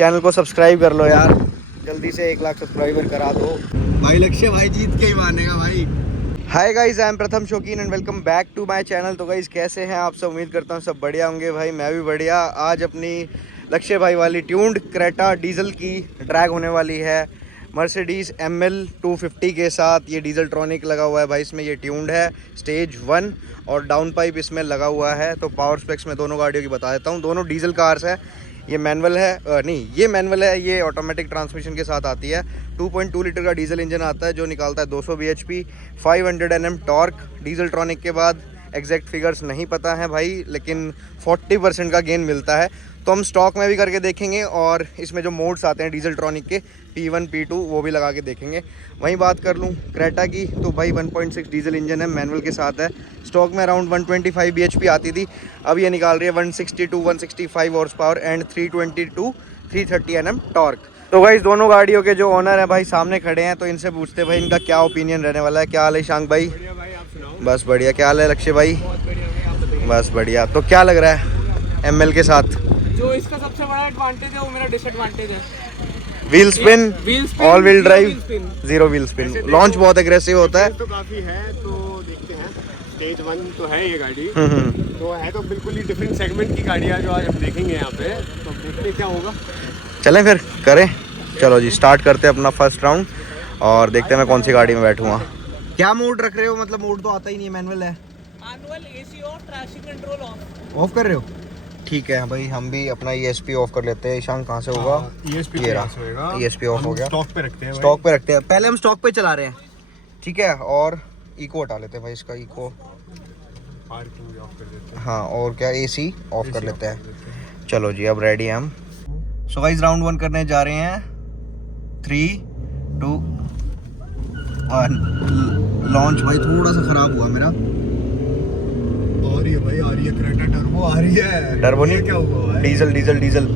Channel को subscribe कर लो यार, जल्दी से 1 लाख सब्सक्राइबर करा दो भाई। लक्ष्य भाई जीत के ही मानेगा भाई। Hi guys, I am Pratham Shaukeen and welcome back to my channel. तो गाइस कैसे हैं आप सब? उम्मीद करता हूँ सब बढ़िया होंगे भाई। मैं भी बढ़िया। आज अपनी लक्ष्य भाई वाली ट्यून्ड क्रेटा डीजल की ड्रैग होने वाली है मर्सिडीज़ ML 250 के साथ। ये डीजल ट्रॉनिक लगा हुआ है भाई इसमें। ये ट्यून्ड है स्टेज 1 और डाउन पाइप इसमें लगा हुआ है। तो पावर स्पेक्स में दोनों गाड़ियों की बता देता हूँ। दोनों डीजल कार्स है। ये मैनुअल है, नहीं ये मैनुअल है, ये ऑटोमेटिक ट्रांसमिशन के साथ आती है। 2.2 लीटर का डीजल इंजन आता है जो निकालता है 200 bhp, 500 Nm टॉर्क। डीजल ट्रॉनिक के बाद एग्जैक्ट फिगर्स नहीं पता है भाई, लेकिन 40% का गेन मिलता है। तो हम स्टॉक में भी करके देखेंगे और इसमें जो मोड्स आते हैं डीजल ट्रॉनिक के P1 P2 वो भी लगा के देखेंगे। वहीं बात कर लूँ क्रेटा की तो भाई 1.6 डीजल इंजन है, मैनुअल के साथ है। स्टॉक में अराउंड 125 bhp आती थी, अब ये निकाल रही है 162 165 horse power and 320 330 Nm torque. तो भाई दोनों गाड़ियों के जो ओनर है भाई सामने खड़े हैं, तो इनसे पूछते भाई इनका क्या ओपिनियन रहने वाला है। क्या हाल है शांक भाई? बढ़िया भाई, आप सुनाओ। बस बढ़िया। क्या हाल है लक्ष्य भाई? बहुत बढ़िया भाई, आप बताइए। बस बढ़िया। तो क्या लग रहा है ML के साथ? जो इसका सबसे बड़ा एडवांटेज है वो मेरा डिसएडवांटेज है। Wheel spin, all wheel drive, zero wheel spin. Launch बहुत एग्रेसिव होता है। तो काफी है, तो देखते हैं। स्टेज 1 तो है ये गाड़ी, तो है तो बिल्कुल ही डिफरेंट सेगमेंट की गाड़ी है जो आज हम देखेंगे यहाँ पे। तो देखते हैं क्या होगा। चलें फिर करें। चलो जी स्टार्ट करते हैं अपना फर्स्ट राउंड और देखते हैं मैं कौन सी गाड़ी में बैठूंगा। क्या मोड रख रहे हो? मतलब मोड तो आता ही नहीं है, मैनुअल है। Manual, AC of, traction control of. Of कर रहे हो? ठीक है भाई, हम भी अपना ESP ऑफ कर लेते हैं। ईशान कहाँ से होगा? ESP ये यहाँ से होएगा। ESP ऑफ हो गया। स्टॉक पे रखते हैं। स्टॉक पे रखते हैं, पहले हम स्टॉक पे चला रहे हैं, ठीक है। और इको हटा लेते हैं भाई, इसका इको। पार्किंग ऑफ कर देते हैं। हाँ, और क्या AC ऑफ कर लेते हैं। चलो जी अब रेडी हैं हम। सो गाइस राउंड 1 करने जा रहे हैं। 3 2 1 लॉन्च। भाई थोड़ा सा खराब हुआ मेरा। आ रही है भाई, आ रही है क्रेटा टर्बो आ रही है। टर्बो नहीं, क्या हुआ है? Diesel diesel diesel.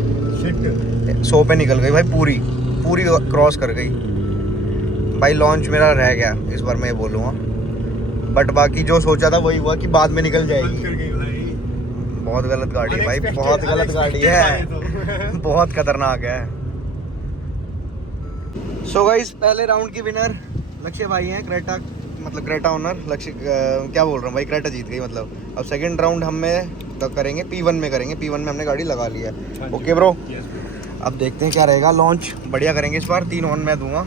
शिट, 100 पे निकल गई भाई, पूरी पूरी क्रॉस कर गई भाई। लॉन्च मेरा रह गया इस बार, मैं ये बोलूँगा। बट बाकी जो सोचा था वही हुआ कि बाद में निकल जाएगी। कर गई भाई। बहुत गलत गाड़ी है भाई, बहुत गलत गाड़ी है। बहुत खतरनाक है। सो गाइस पहले राउंड की विनर लक्ष्य भाई हैं, क्रेटा मतलब क्रेटा ओनर। लक्ष्य क्या बोल रहा हूँ भाई, क्रेटा जीत गई मतलब। अब सेकंड राउंड हमें तो करेंगे P1 में करेंगे। P1 में हमने गाड़ी लगा ली है। ओके ब्रो, अब देखते हैं क्या रहेगा। लॉन्च बढ़िया करेंगे इस बार। 3 ऑन मैं दूंगा,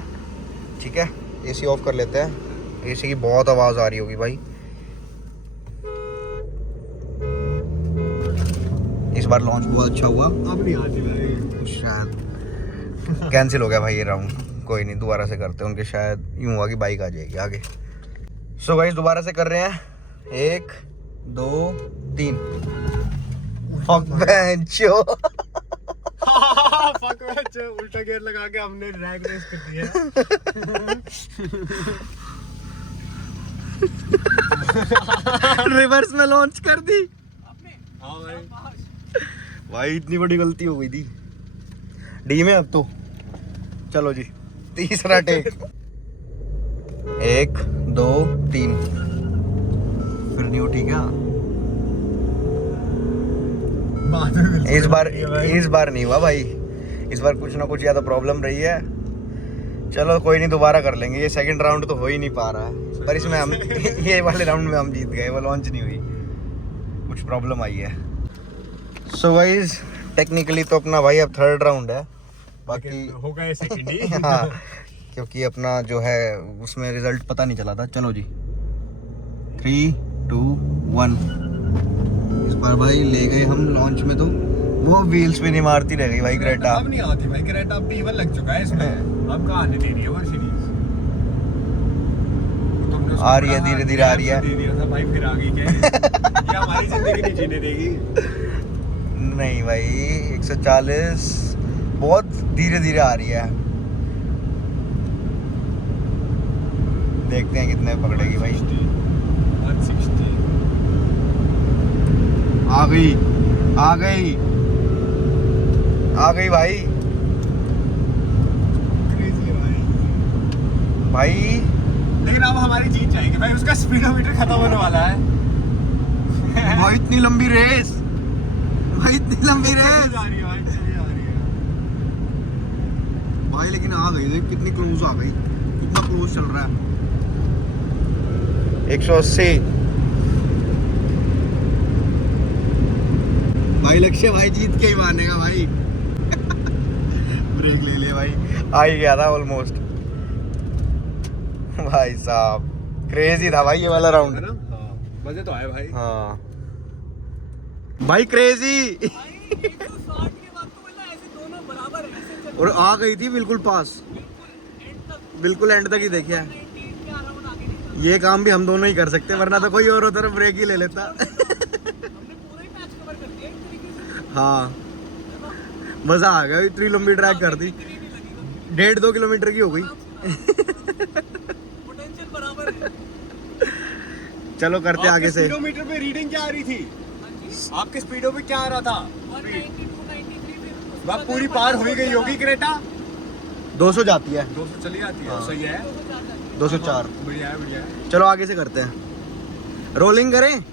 ठीक है। AC ऑफ कर लेते हैं। AC की बहुत आवाज़ आ रही होगी भाई। इस बार लॉन्च बहुत अच्छा हुआ। अब नहीं आती भाई, शायद कैंसिल हो गया भाई ये राउंड। कोई नहीं, दोबारा से करते हैं। उनके शायद यूँ हुआ कि बाइक आ जाएगी आगे। सो गाइस दोबारा से कर रहे हैं। 1 2 3। फक बेंचो। फक मैच, उल्टा गियर लगा के हमने रैग रेस कर दी है। रिवर्स में लॉन्च कर दी हाँ भाई। भाई, इतनी बड़ी गलती हो गई थी। डी में अब तो। चलो जी तीसरा टेक। 1 2 3 फिर न्यू, ठीक है। इस बार नहीं हुआ भाई। इस बार कुछ ना कुछ या तो प्रॉब्लम रही है। चलो कोई नहीं, दोबारा कर लेंगे। ये सेकंड राउंड तो हो ही नहीं पा रहा है, पर इसमें हम ये वाले राउंड में हम जीत गए। वो लॉन्च नहीं हुई, कुछ प्रॉब्लम आई है। सो गाइस टेक्निकली तो अपना भाई अब थर्ड राउंड है, बाकी होगा सेकंड ही। हाँ, क्योंकि अपना जो है उसमें रिजल्ट पता नहीं चला था। चलो जी 3 2 1। इस बार भाई ले गए हम लॉन्च में, तो वो व्हील्स पे नहीं मारती रह गई भाई क्रेटा। अब नहीं आती भाई क्रेटा, अब P1 लग चुका है इसमें। अब कहाँ आने दे रही है मर्सिडीज। आ रही है, धीरे धीरे आ रही है। दे दिया था भाई, फिर आ गई क्या? ये हमारी जिंदगी नहीं जीने देगी। नहीं भाई 140 बहुत धीरे धीरे आ रही है। देखते हैं कितने पकड़ेगी भाई। 160 आ गई आ गई आ गई भाई। क्रेजी है भाई। भाई लेकिन अब हमारी जीत जाएगी भाई, उसका स्पीडोमीटर खत्म होने वाला है। भाई इतनी लंबी रेस, भाई इतनी लंबी रेस। आ रही है भाई, चली आ रही है। भाई लेकिन आ गई देख कितनी क्लोज आ गई, कितना क्लोज चल रहा है। 180 भाई, लक्ष्य भाई जीत के ही मानेगा भाई। ब्रेक ले ले भाई, आ ही गया था ऑलमोस्ट। भाई साहब क्रेजी था भाई ये वाला राउंड। है ना? मजे तो आए भाई। हाँ भाई क्रेजी। और आ गई थी बिल्कुल पास, बिल्कुल एंड तक ही देखिए। ये काम भी हम दोनों ही कर सकते हैं, वरना तो कोई और उधर ब्रेक ही ले लेता। हाँ मजा आ गया, इतनी लंबी ट्रैक कर दी, 1.5-2 किलोमीटर की हो गई। चलो करते आगे से। स्पीडोमीटर पे रीडिंग क्या आ रही थी? आपके स्पीडो पे क्या आ रहा था? वह पूरी पार हो गई होगी क्रेटा। 200 जाती है, 200 चली जाती है। हाँ। सही है, 204। बढ़िया है, बढ़िया है। चलो आगे से करते हैं, रोलिंग करें।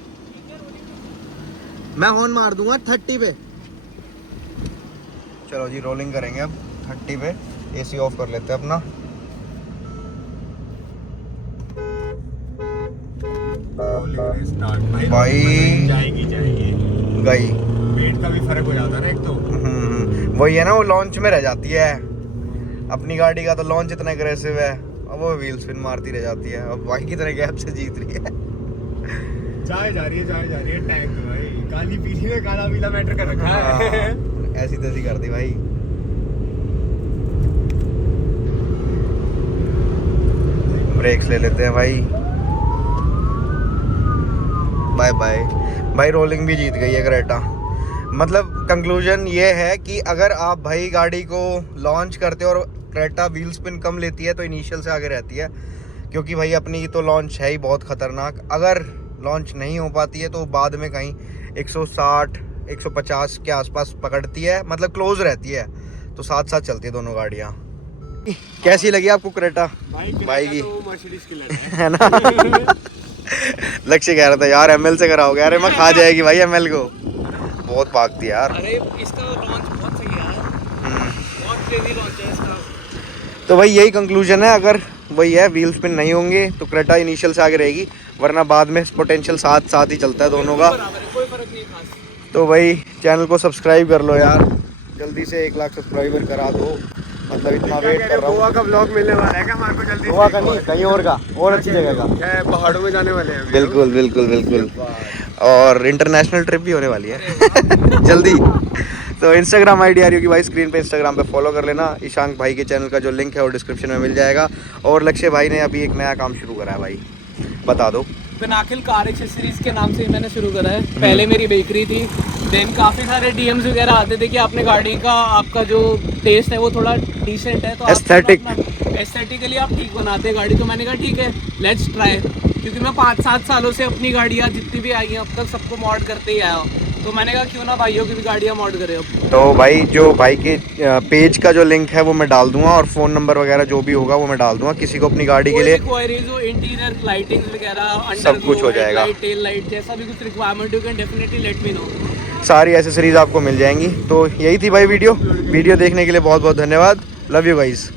मैं हॉर्न मार दूंगा 30 पे। चलो जी रोलिंग करेंगे अब 30 पे। एसी ऑफ कर लेते हैं अपना। स्टार्ट भाई जाएगी गई। वेट का भी फर्क हो जाता है ना एक तो। वही है ना, वो लॉन्च में रह जाती है। अपनी गाड़ी का तो लॉन्च इतना एग्रेसिव है, अब वो व्हील स्पिन मारती रह जाती है। अब भाई की तरह गैप से जीत रही है। जाए जा रही है टैंक में भाई। काली पीली में काला पीला मैटर कर रखा है। ऐसी तैसी कर दी भाई। ब्रेक्स ले लेते हैं भाई। बाय बाय भाई, रोलिंग भी जीत गई है क्रेटा। मतलब कंक्लूजन ये है कि अगर आप भाई गाड़ी को लॉन्च करते हो और क्रेटा व्हील स्पिन कम लेती है तो इनिशियल से आगे रहती है, क्योंकि भाई अपनी तो लॉन्च है ही बहुत ख़तरनाक। अगर लॉन्च नहीं हो पाती है तो बाद में कहीं 160 150 के आसपास पकड़ती है, मतलब क्लोज रहती है, तो साथ साथ चलती है दोनों गाड़ियाँ। कैसी लगी आपको क्रेटा भाई की? तो मर्सिडीज की लड़ाई है ना। लक्ष्य कह रहा था यार ML से कराओगे। अरे मैं खा जाएगी भाई ML को, बहुत भागती है यार। अरे इसका लॉन्च बहुत सही है, बहुत क्रेजी लॉन्च है इसका। तो भाई यही कंक्लूजन है, अगर वही है व्हील स्पिन नहीं होंगे तो क्रेटा इनिशियल से आगे रहेगी, वरना बाद में पोटेंशियल साथ साथ ही चलता है दोनों का। कोई फर्क नहीं खास। तो भाई चैनल को सब्सक्राइब कर लो यार, जल्दी से 1 लाख सब्सक्राइबर करा दो। मतलब इतना वेट कर रहा हूँ। गोवा का ब्लॉग मिलने वाला है क्या हमारे को जल्दी? गोवा का नहीं, कहीं और का, और अच्छी जगह का। क्या पहाड़ों में जाने वाले हैं? बिल्कुल बिल्कुल बिल्कुल, और इंटरनेशनल ट्रिप भी होने वाली है जल्दी। तो इंस्टाग्राम आईडी आ रही होगी भाई स्क्रीन पे, इंस्टाग्राम पे फॉलो कर लेना। ईशांक भाई के चैनल का जो लिंक है वो डिस्क्रिप्शन में मिल जाएगा। और लक्ष्य भाई ने अभी एक नया काम शुरू करा है भाई, बता दो। पिनाकिल कार एक्सेसरीज के नाम से मैंने शुरू करा है। पहले मेरी बेकरी थी, देन काफ़ी सारे डीएम्स वगैरह आते थे कि अपने गाड़ी का आपका जो टेस्ट है वो थोड़ा डिसेंट है, तो एस्थेटिकली आप ठीक बनाते हैं गाड़ी। तो मैंने कहा ठीक है लेट्स ट्राई, क्योंकि मैं 5-7 सालों से अपनी गाड़ियाँ जितनी भी आई हैं अब तक सबको मॉड करते ही आया हूँ। तो मैंने कहा क्यों ना भाइयों की भी गाड़ियाँ मॉड करें अब। तो भाई जो भाई के पेज का जो लिंक है वो मैं डाल दूंगा, और फ़ोन नंबर वगैरह जो भी होगा वो मैं डाल दूंगा। किसी को अपनी गाड़ी के लिए क्वायरीज हो, इंटीरियर लाइटिंग वगैरह, सब कुछ हो जाएगा। टेल लाइट जैसा भी कुछ requirement you can definitely let me know. सारी एसेसरीज आपको मिल जाएंगी। तो यही थी भाई वीडियो देखने के लिए बहुत बहुत धन्यवाद। Love you guys.